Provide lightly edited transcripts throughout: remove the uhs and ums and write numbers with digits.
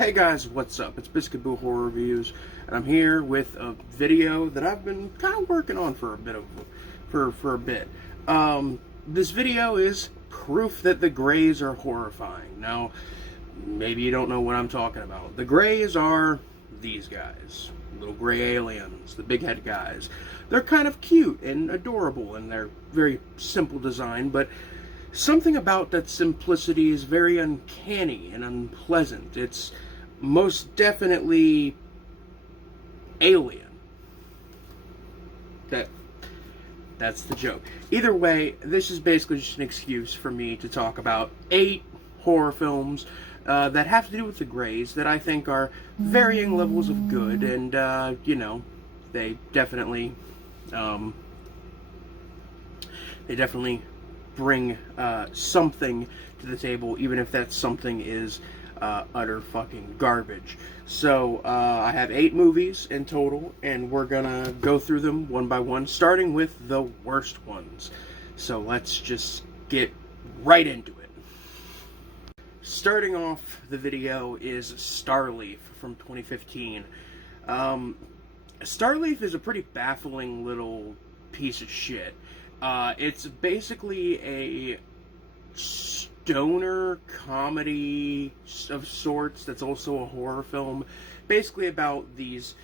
Hey guys, what's up? It's Biscuit Boo Horror Reviews, and I'm here with a video that I've been kind of working on for a bit. This video is proof that the Greys are horrifying. Now, maybe you don't know what I'm talking about. The Greys are these guys, little gray aliens, the big head guys. They're kind of cute and adorable, and they're very simple design, but something about that simplicity is very uncanny and unpleasant. It's most definitely alien. That's the joke. Either way, this is basically just an excuse for me to talk about 8 horror films that have to do with the Greys that I think are varying levels of good, and they definitely bring something to the table, even if that something is utter fucking garbage. So I have 8 movies in total, and we're gonna go through them one by one, starting with the worst ones. So let's just get right into it. Starting off the video is Starleaf from 2015. Starleaf is a pretty baffling little piece of shit. It's basically a stoner comedy of sorts that's also a horror film, basically about these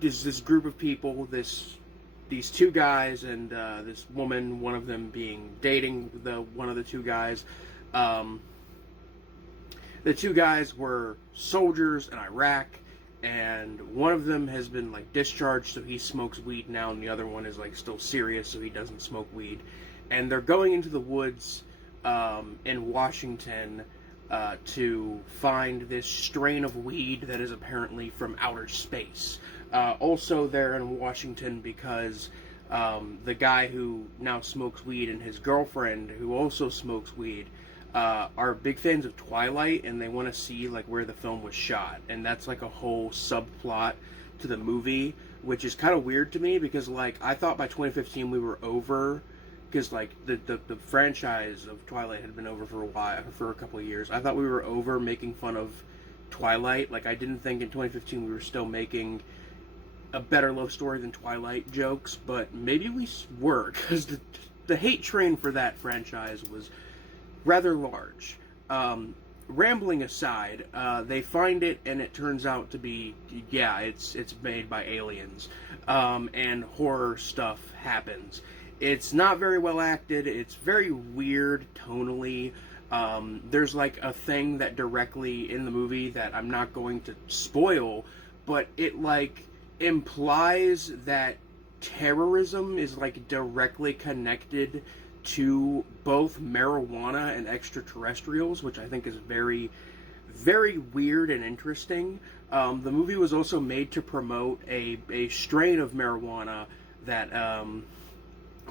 this group of people, these 2 guys and this woman, one of them being dating one of the 2 guys. The 2 guys were soldiers in Iraq, and one of them has been discharged, so he smokes weed now, and the other one is still serious, so he doesn't smoke weed. And they're going into the woods in Washington to find this strain of weed that is apparently from outer space. Also, they're in Washington because the guy who now smokes weed and his girlfriend, who also smokes weed, are big fans of Twilight, and they want to see where the film was shot, and that's a whole subplot to the movie, which is kind of weird to me because I thought by 2015 we were over, because the franchise of Twilight had been over for a couple of years. I thought we were over making fun of Twilight. I didn't think in 2015 we were still making a better love story than Twilight jokes, but maybe we were, because the hate train for that franchise was rather large. Rambling aside, they find it, and it turns out to be, it's made by aliens, and horror stuff happens. It's not very well acted. It's very weird tonally. There's a thing that directly in the movie that I'm not going to spoil, but it implies that terrorism is directly connected to both marijuana and extraterrestrials, which I think is very, very weird and interesting. The movie was also made to promote a strain of marijuana that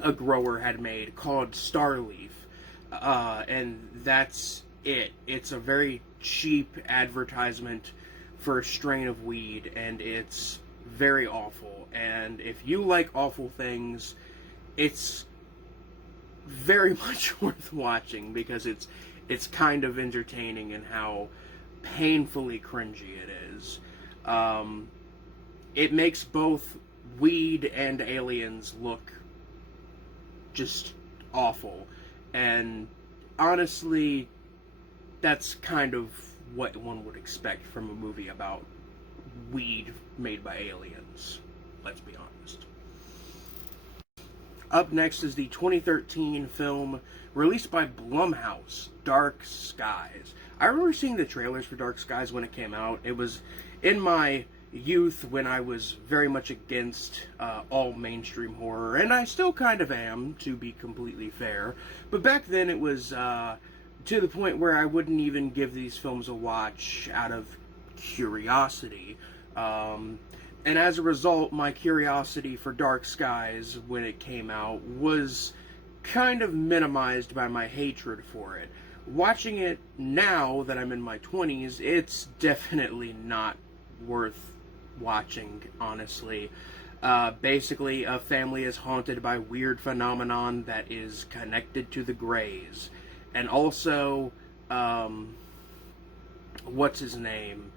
a grower had made called Starleaf, and that's it. It's a very cheap advertisement for a strain of weed, and it's very awful. And if you like awful things, it's very much worth watching, because it's kind of entertaining in how painfully cringy it is. It makes both weed and aliens look just awful, and honestly, that's kind of what one would expect from a movie about weed made by aliens. Let's be honest. Up next is the 2013 film released by Blumhouse, Dark Skies. I remember seeing the trailers for Dark Skies when it came out. It was in my youth when I was very much against all mainstream horror, and I still kind of am, to be completely fair. But back then it was to the point where I wouldn't even give these films a watch out of curiosity. And as a result, my curiosity for Dark Skies when it came out was kind of minimized by my hatred for it. Watching it now that I'm in my 20s, it's definitely not worth watching, honestly. Basically, a family is haunted by weird phenomenon that is connected to the Greys. And also, what's his name?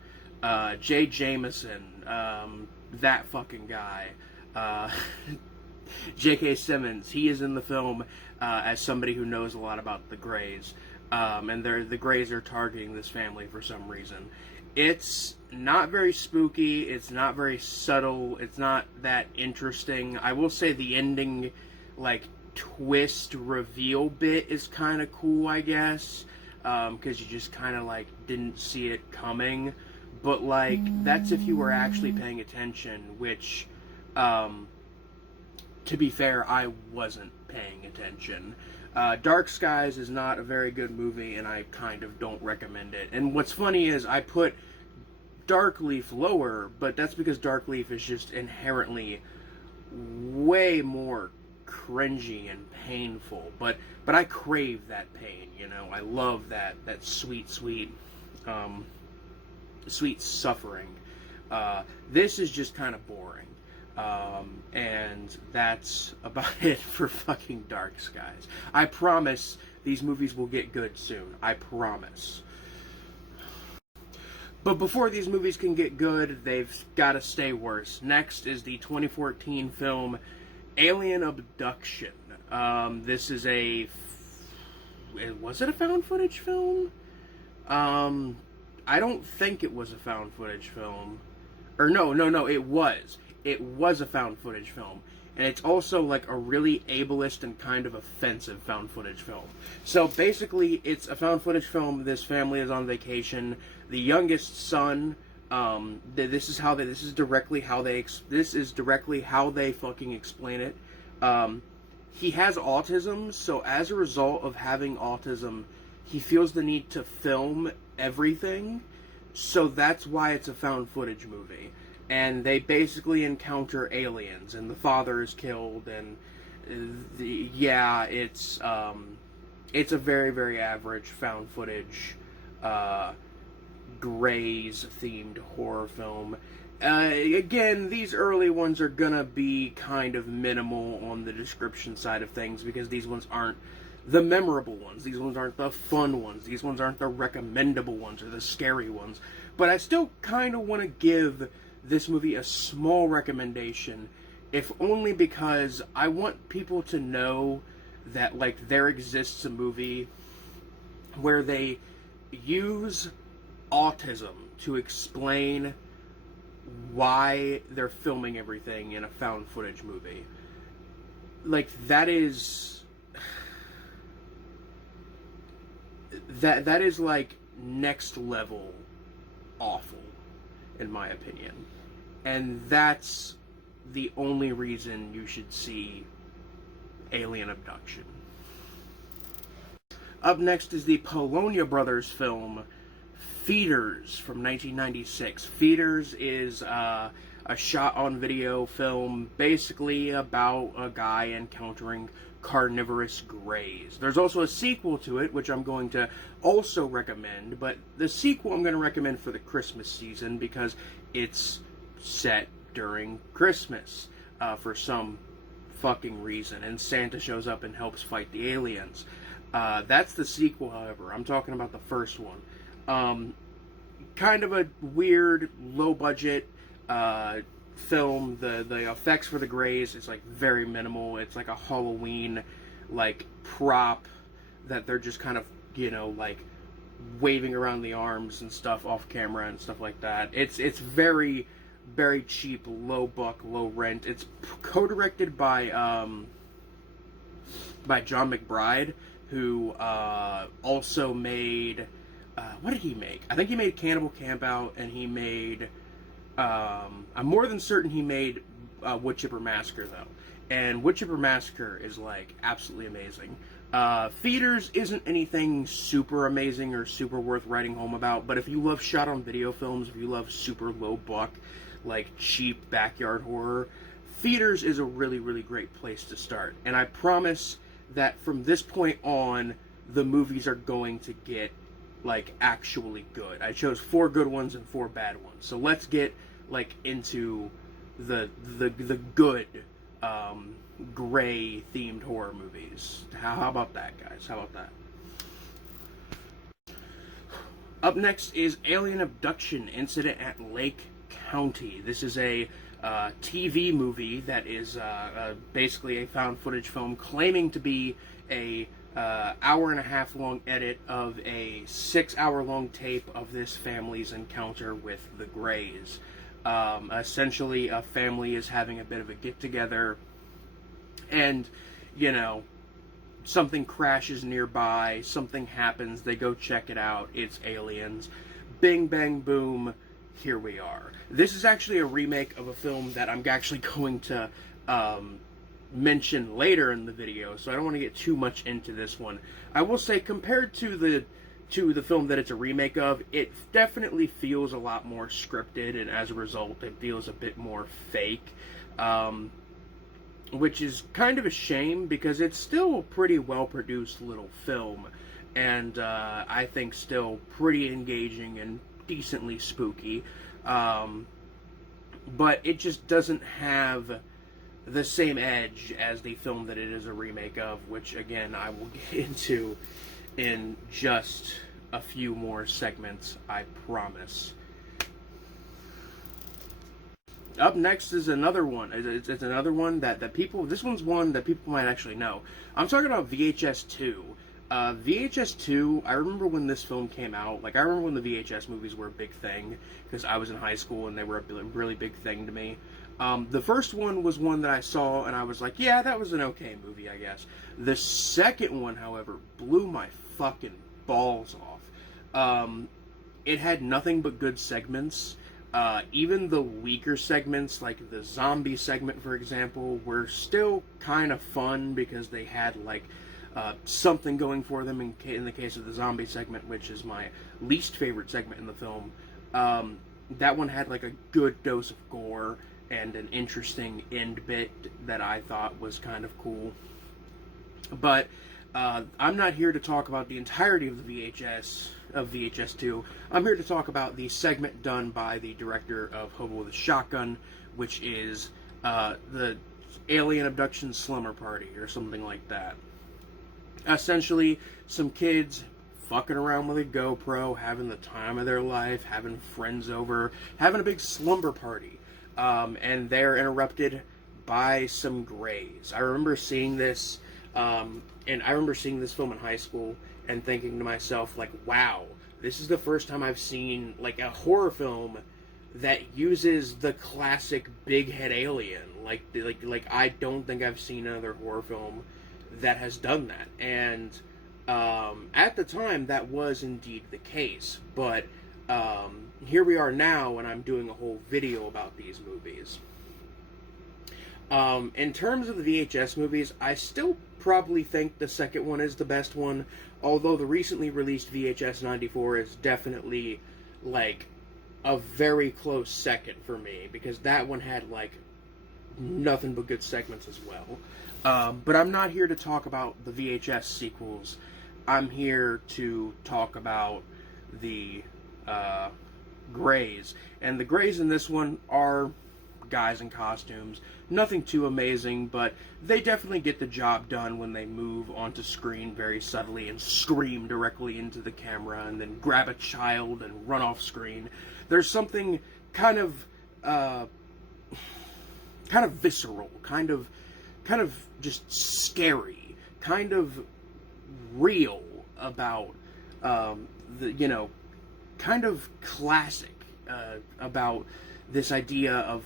Jay Jameson, that fucking guy. J.K. Simmons, he is in the film as somebody who knows a lot about the Greys. And the Greys are targeting this family for some reason. It's not very spooky, it's not very subtle, it's not that interesting. I will say the ending, like, twist reveal bit is kind of cool, I guess, because you just kind of, like, didn't see it coming. But, like, that's if you were actually paying attention, which, to be fair, I wasn't paying attention. Dark Skies is not a very good movie, and I kind of don't recommend it. And what's funny is I put Dark Leaf lower, but that's because Dark Leaf is just inherently way more cringy and painful. But I crave that pain, you know. I love that sweet suffering. This is just kind of boring. And that's about it for fucking Dark Skies. I promise these movies will get good soon. I promise. But before these movies can get good, they've got to stay worse. Next is the 2014 film Alien Abduction. This is was it a found footage film? I don't think it was a found footage film. Or no, it was. It was a found footage film. And it's also like a really ableist and kind of offensive found footage film. So basically, it's a found footage film. This family is on vacation. The youngest son, this is directly how they fucking explain it. He has autism, so as a result of having autism, he feels the need to film everything. So that's why it's a found footage movie. And they basically encounter aliens, and the father is killed, and it's a very, very average found footage, Greys themed horror film. Again, these early ones are gonna be kind of minimal on the description side of things, because these ones aren't the memorable ones. These ones aren't the fun ones. These ones aren't the recommendable ones or the scary ones. But I still kind of want to give this movie a small recommendation, if only because I want people to know that, like, there exists a movie where they use autism to explain why they're filming everything in a found footage movie. Like, that is like next level awful, in my opinion. And that's the only reason you should see Alien Abduction. Up next is the Polonia Brothers film Feeders from 1996. Feeders is a shot-on-video film basically about a guy encountering carnivorous greys. There's also a sequel to it, which I'm going to also recommend, but the sequel I'm going to recommend for the Christmas season because it's set during Christmas for some fucking reason, and Santa shows up and helps fight the aliens. That's the sequel, however. I'm talking about the first one. Kind of a weird, low-budget film. The effects for the Greys is like very minimal. It's like a Halloween like prop that they're just kind of, you know, like waving around the arms and stuff off camera and stuff like that. It's very, very cheap, low buck, low rent. It's co-directed by John McBride, who also made what did he make? I think he made Cannibal Campout, and he made I'm more than certain he made Wood Chipper Massacre, though. And Wood Chipper Massacre is, like, absolutely amazing. Feeders isn't anything super amazing or super worth writing home about, but if you love shot-on-video films, if you love super low-buck, like, cheap backyard horror, Feeders is a really, really great place to start. And I promise that from this point on, the movies are going to get, like, actually good. I chose 4 good ones and 4 bad ones. So let's get, like, into the good gray themed horror movies. How about that, guys? How about that? Up next is Alien Abduction Incident at Lake County. This is a TV movie that is basically a found footage film claiming to be a hour and a half long edit of a 6 hour long tape of this family's encounter with the Greys. Essentially, a family is having a bit of a get together, and you know, something crashes nearby, something happens, they go check it out, it's aliens. Bing, bang, boom, here we are. This is actually a remake of a film that I'm actually going to mention later in the video, so I don't want to get too much into this one. I will say, compared to the film that it's a remake of, it definitely feels a lot more scripted, and as a result, it feels a bit more fake. Which is kind of a shame, because it's still a pretty well-produced little film, and I think still pretty engaging and decently spooky. But it just doesn't have the same edge as the film that it is a remake of, which, again, I will get into in just a few more segments, I promise. Up next is another one. It's another one that people... This one's one that people might actually know. I'm talking about VHS 2. VHS 2, I remember when this film came out. Like, I remember when the VHS movies were a big thing, because I was in high school and they were a really big thing to me. The first one was one that I saw and I was like, yeah, that was an okay movie, I guess. The second one, however, blew my fucking balls off. It had nothing but good segments. Even the weaker segments, like the zombie segment, for example, were still kind of fun because they had, like, something going for them in the case of the zombie segment, which is my least favorite segment in the film. That one had, like, a good dose of gore and an interesting end bit that I thought was kind of cool. But I'm not here to talk about the entirety of the VHS 2. I'm here to talk about the segment done by the director of Hobo with a Shotgun, which is the Alien Abduction Slumber Party, or something like that. Essentially, some kids fucking around with a GoPro, having the time of their life, having friends over, having a big slumber party. And they're interrupted by some Greys. I remember seeing this, and I remember seeing this film in high school and thinking to myself, like, wow, this is the first time I've seen, like, a horror film that uses the classic big head alien. Like I don't think I've seen another horror film that has done that. And at the time, that was indeed the case. But here we are now, and I'm doing a whole video about these movies. In terms of the VHS movies, I still probably think the second one is the best one, although the recently released VHS 94 is definitely, like, a very close second for me, because that one had, like, nothing but good segments as well. But I'm not here to talk about the VHS sequels. I'm here to talk about the Greys. And the Greys in this one are guys in costumes. Nothing too amazing, but they definitely get the job done when they move onto screen very subtly and scream directly into the camera and then grab a child and run off screen. There's something kind of visceral, kind of just scary, kind of real about kind of classic about this idea of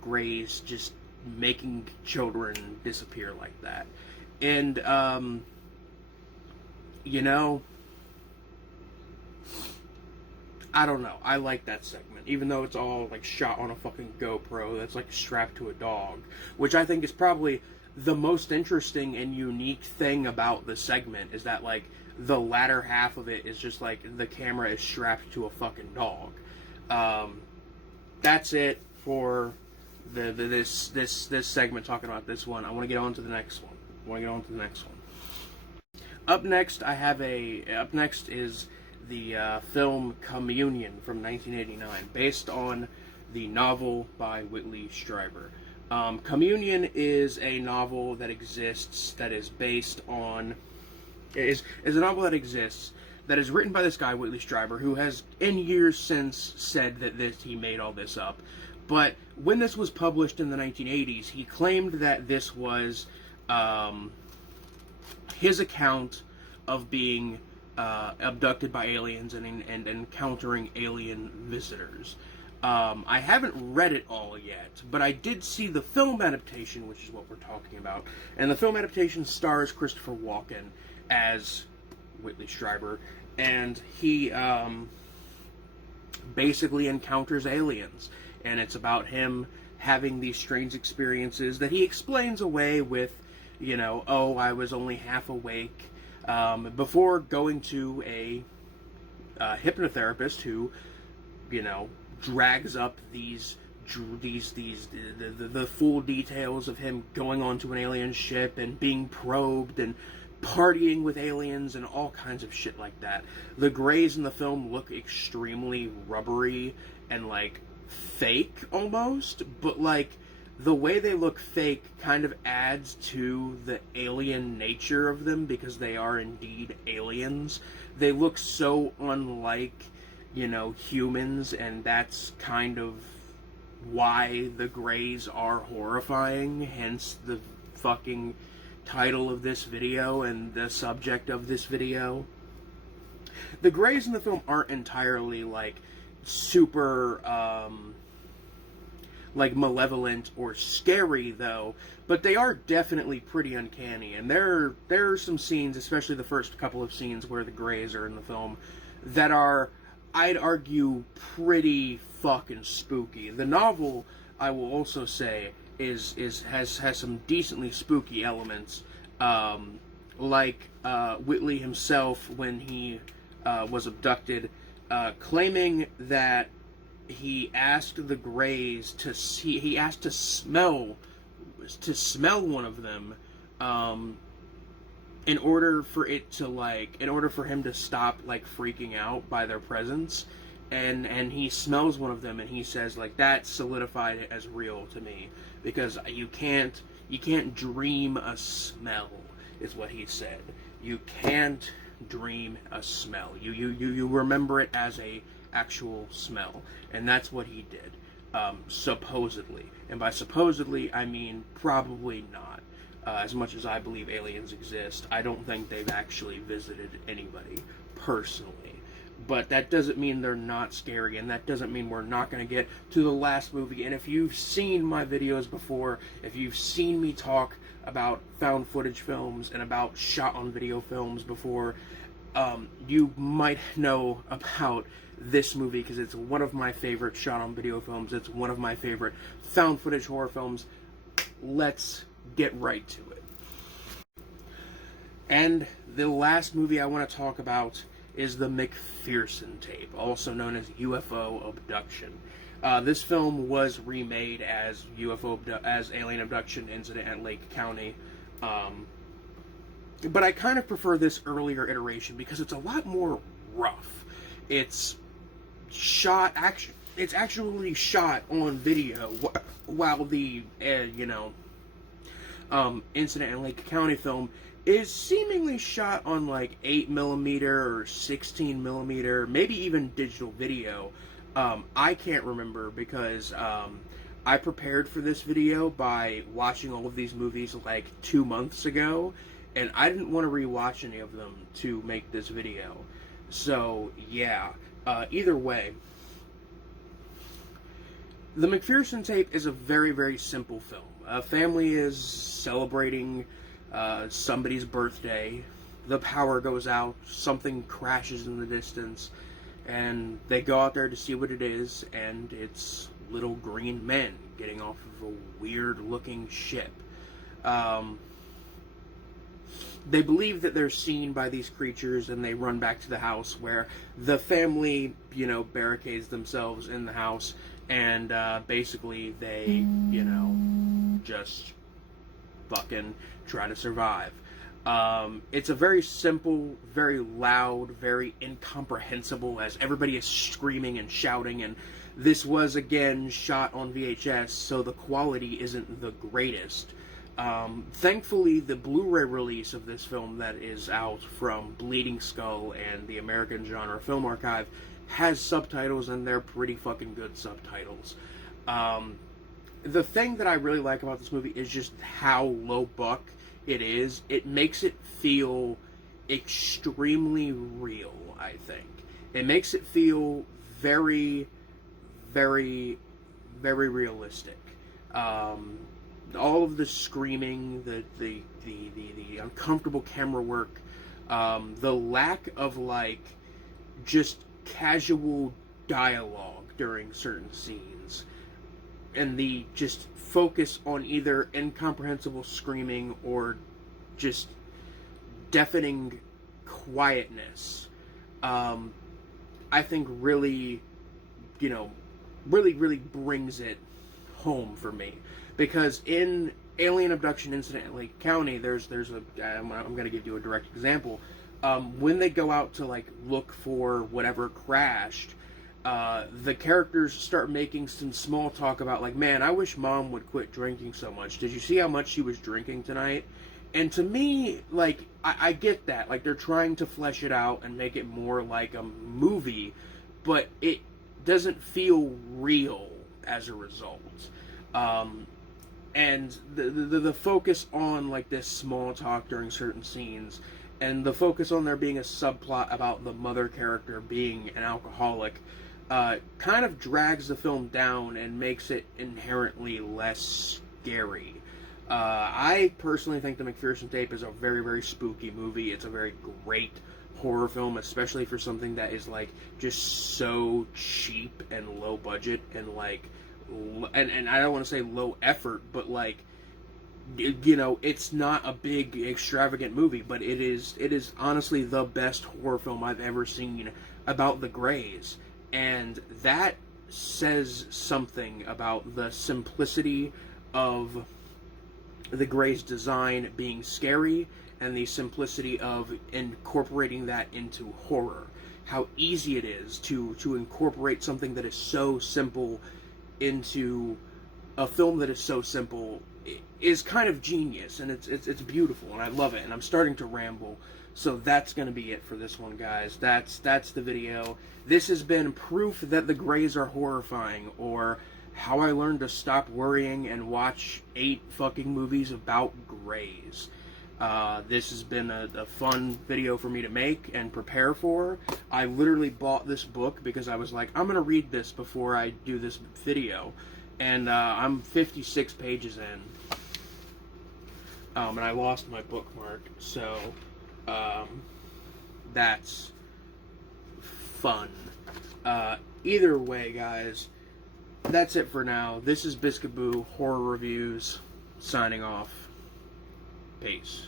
Greys just making children disappear like that. And, I don't know. I like that segment, even though it's all, like, shot on a fucking GoPro that's, like, strapped to a dog, which I think is probably the most interesting and unique thing about the segment, is that, like, the latter half of it is just, like, the camera is strapped to a fucking dog. That's it for this segment talking about this one. I want to get on to the next one. Up next is the film Communion from 1989, based on the novel by Whitley Strieber. Communion is a novel that exists that is based on... is a novel that exists that is written by this guy, Whitley Strieber, who has, in years since, said that he made all this up. But when this was published in the 1980s, he claimed that this was his account of being abducted by aliens and encountering alien visitors. I haven't read it all yet, but I did see the film adaptation, which is what we're talking about. And the film adaptation stars Christopher Walken as Whitley Strieber, and he basically encounters aliens. And it's about him having these strange experiences that he explains away with, you know, oh, I was only half awake, before going to a hypnotherapist who, you know, drags up the full details of him going onto an alien ship and being probed and partying with aliens and all kinds of shit like that. The Greys in the film look extremely rubbery and, like, fake almost, but, like, the way they look fake kind of adds to the alien nature of them, because they are indeed aliens. They look so unlike, you know, humans, and that's kind of why the Greys are horrifying, hence the fucking title of this video and the subject of this video. The Greys in the film aren't entirely, like, super, like, malevolent or scary, though, but they are definitely pretty uncanny, and there are some scenes, especially the first couple of scenes where the Greys are in the film, that are, I'd argue, pretty fucking spooky. The novel, I will also say, has some decently spooky elements, like Whitley himself, when he was abducted, claiming that he asked the Greys to smell one of them, in order for him to stop, like, freaking out by their presence, and he smells one of them, and he says, like, that solidified it as real to me, because you can't dream a smell, is what he said. You can't dream a smell. You remember it as a actual smell, and that's what he did, supposedly. And by supposedly, I mean probably not. As much as I believe aliens exist, I don't think they've actually visited anybody personally. But that doesn't mean they're not scary, and that doesn't mean we're not going to get to the last movie. And if you've seen my videos before, if you've seen me talk about found footage films and about shot on video films before, you might know about this movie, because it's one of my favorite shot on video films. It's one of my favorite found footage horror films. Let's get right to it. And the last movie I want to talk about is the MCPHERSON tape, also known as UFO Abduction. This film was remade as Alien Abduction Incident at Lake County, but I kind of prefer this earlier iteration because it's a lot more rough. It's actually shot on video, while the Incident in Lake County film is seemingly shot on, like, 8mm or 16mm, maybe even digital video. I can't remember, because I prepared for this video by watching all of these movies like 2 months ago, and I didn't want to rewatch any of them to make this video. So yeah, either way, the MCPHERSON tape is a very, very simple film. A family is celebrating somebody's birthday. The power goes out, something crashes in the distance, and they go out there to see what it is, and it's little green men getting off of a weird-looking ship. They believe that they're seen by these creatures, and they run back to the house, where the family, barricades themselves in the house, and basically they, just fucking try to survive. It's a very simple, very loud, very incomprehensible, as everybody is screaming and shouting, and this was, again, shot on VHS, so the quality isn't the greatest. Thankfully, the Blu-ray release of this film that is out from Bleeding Skull and the American Genre Film Archive has subtitles, and they're pretty fucking good subtitles. The thing that I really like about this movie is just how low buck it is. It makes it feel extremely real, I think. It makes it feel very, very, very realistic. All of the screaming, the uncomfortable camera work, the lack of, like, just casual dialogue during certain scenes, and the just focus on either incomprehensible screaming or just deafening quietness, I think really, really brings it home for me. Because in Alien Abduction Incident at Lake County, I'm going to give you a direct example. When they go out to, like, look for whatever crashed, the characters start making some small talk about, like, man, I wish Mom would quit drinking so much. Did you see how much she was drinking tonight? And to me, like, I get that. Like, they're trying to flesh it out and make it more like a movie, but it doesn't feel real as a result. And the focus on, like, this small talk during certain scenes, and the focus on there being a subplot about the mother character being an alcoholic, kind of drags the film down and makes it inherently less scary. I personally think the McPherson Tape is a very, very spooky movie. It's a very great horror film, especially for something that is, like, just so cheap and low budget and, like, and I don't want to say low effort, but, like, it's not a big extravagant movie, but it is honestly the best horror film I've ever seen about the Greys, and that says something about the simplicity of the Greys' design being scary and the simplicity of incorporating that into horror. How easy it is to incorporate something that is so simple into a film that is so simple is kind of genius, and it's beautiful, and I love it. And I'm starting to ramble, so that's going to be it for this one, guys. That's the video. This has been proof that the Greys are horrifying, or how I learned to stop worrying and watch 8 fucking movies about Greys. This has been a fun video for me to make and prepare for. I literally bought this book because I was like, I'm going to read this before I do this video. And I'm 56 pages in. And I lost my bookmark. So, that's fun. Either way, guys, that's it for now. This is Biscuit Boo Horror Reviews, signing off. Peace.